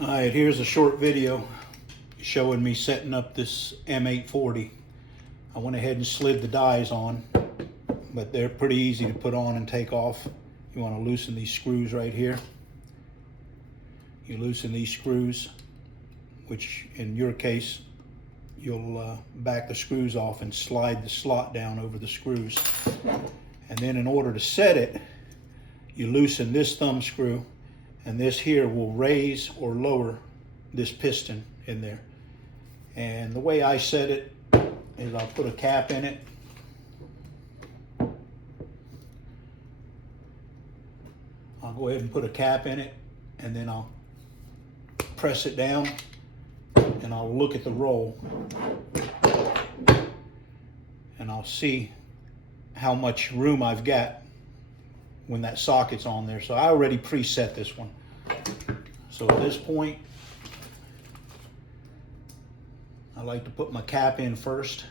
All right, here's a short video showing me setting up this M840. I went ahead and slid the dies on, but they're pretty easy to put on and take off. You want to loosen these screws right here. You loosen these screws, which in your case, you'll back the screws off and slide the slot down over the screws. And then in order to set it, you loosen this thumb screw, and this here will raise or lower this piston in there. And the way I set it is I'll put a cap in it. I'll go ahead and put a cap in it, and then I'll press it down and I'll look at the roll and I'll see how much room I've got when that socket's on there. So I already preset this one. So at this point, I like to put my cap in first,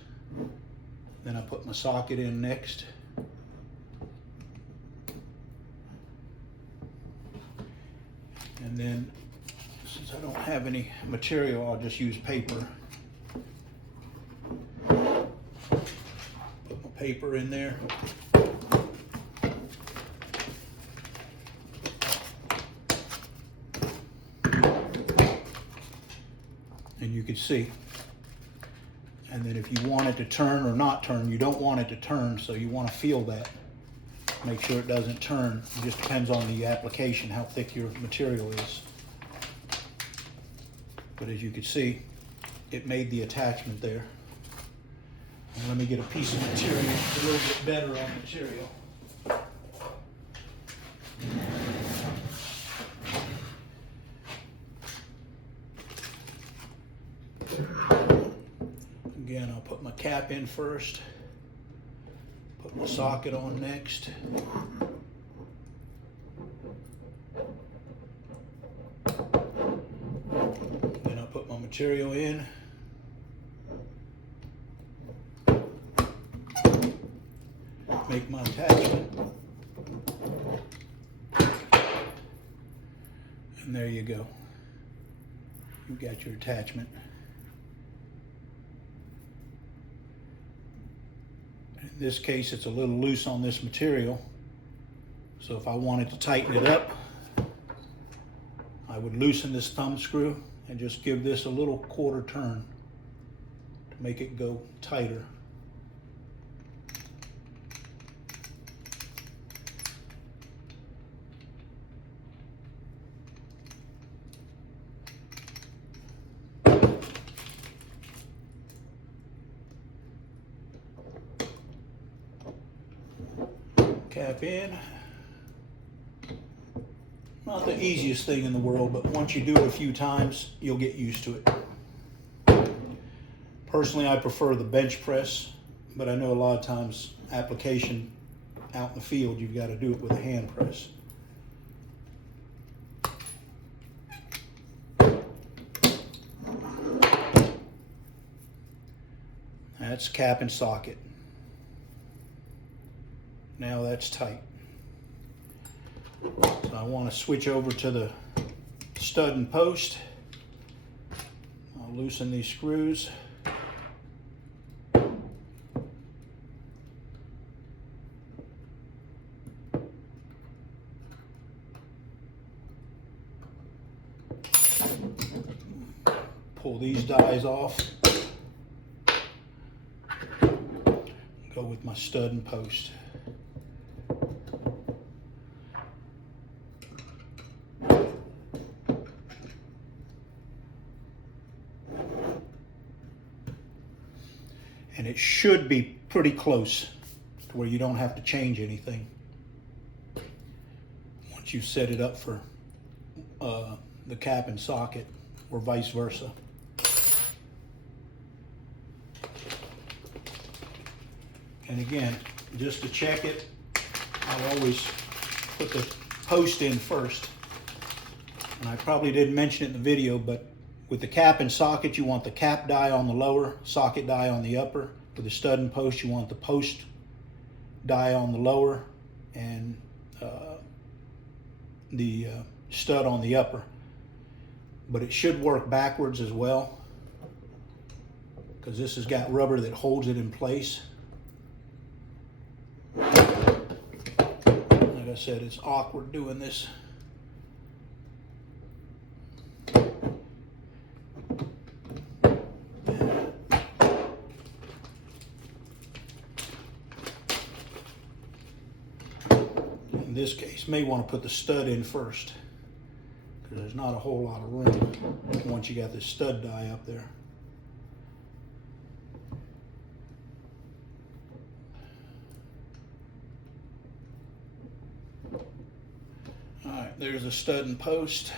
then I put my socket in next. And then, since I don't have any material, I'll just use paper. Put my paper in there. And you can see. And then if you want it to turn or not turn, you don't want it to turn, so you want to feel that. Make sure it doesn't turn. It just depends on the application, how thick your material is. But as you can see, it made the attachment there. And let me get a piece of material, a little bit better on material. Again, I'll put my cap in first, put my socket on next. Then I'll put my material in. Make my attachment. And there you go. You've got your attachment. In this case, it's a little loose on this material. So if I wanted to tighten it up, I would loosen this thumb screw and just give this a little quarter turn to make it go tighter. Cap in. Not the easiest thing in the world, but once you do it a few times, you'll get used to it. Personally, I prefer the bench press, but I know a lot of times application out in the field, you've got to do it with a hand press. That's cap and socket. Now that's tight. So I want to switch over to the stud and post. I'll loosen these screws. Pull these dies off. Go with my stud and post. And it should be pretty close to where you don't have to change anything once you set it up for the cap and socket, or vice versa. And again, just to check it, I'll always put the post in first. And I probably didn't mention it in the video, but with the cap and socket, you want the cap die on the lower, socket die on the upper. With the stud and post, you want the post die on the lower and the stud on the upper. but it should work backwards as well, because this has got rubber that holds it in place. Like I said, it's awkward doing this. In this case, may want to put the stud in first, because there's not a whole lot of room once you got this stud die up there. All right, there's a stud and post.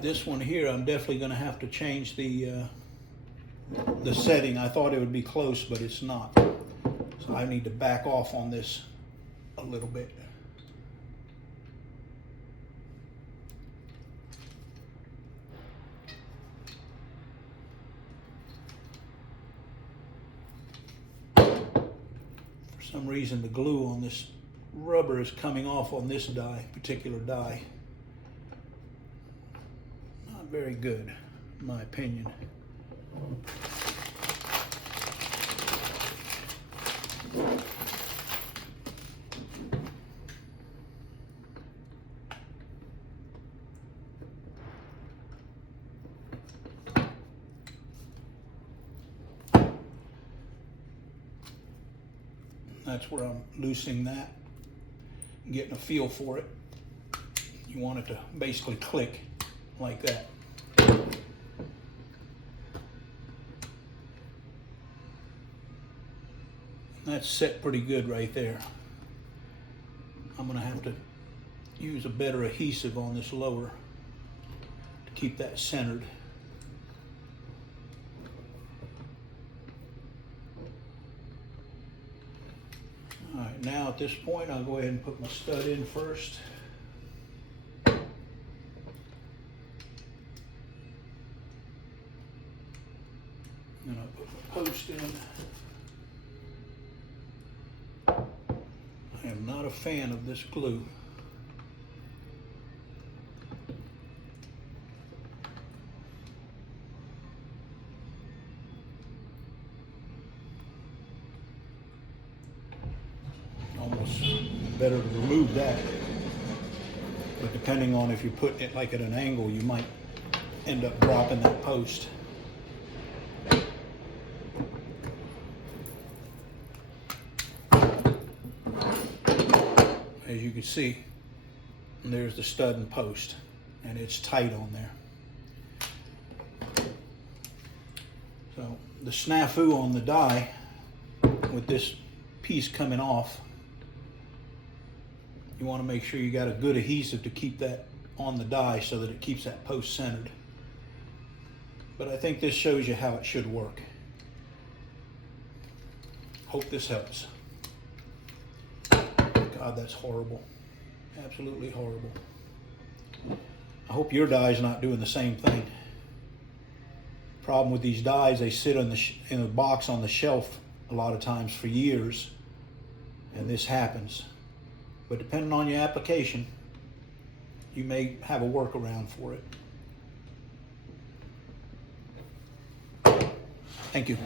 This one here, I'm definitely going to have to change the setting. I thought it would be close, but it's not. So I need to back off on this a little bit. For some reason, the glue on this rubber is coming off on this particular die. Very good, in my opinion. That's where I'm loosening that, getting a feel for it. You want it to basically click like that. That's set pretty good right there. I'm gonna have to use a better adhesive on this lower to keep that centered. All right, now at this point, I'll go ahead and put my stud in first. Then I'll put my post in. I am not a fan of this glue. Almost better to remove that. But depending on if you're putting it like at an angle, you might end up dropping that post. As you can see, there's the stud and post, and it's tight on there. So the snafu on the die with this piece coming off, you want to make sure you got a good adhesive to keep that on the die so that it keeps that post centered. But I think this shows you how it should work. Hope this helps. God, that's horrible. Absolutely horrible. I hope your die's not doing the same thing. Problem with these dies, they sit in a box on the shelf a lot of times for years, and this happens. But depending on your application, you may have a workaround for it. Thank you.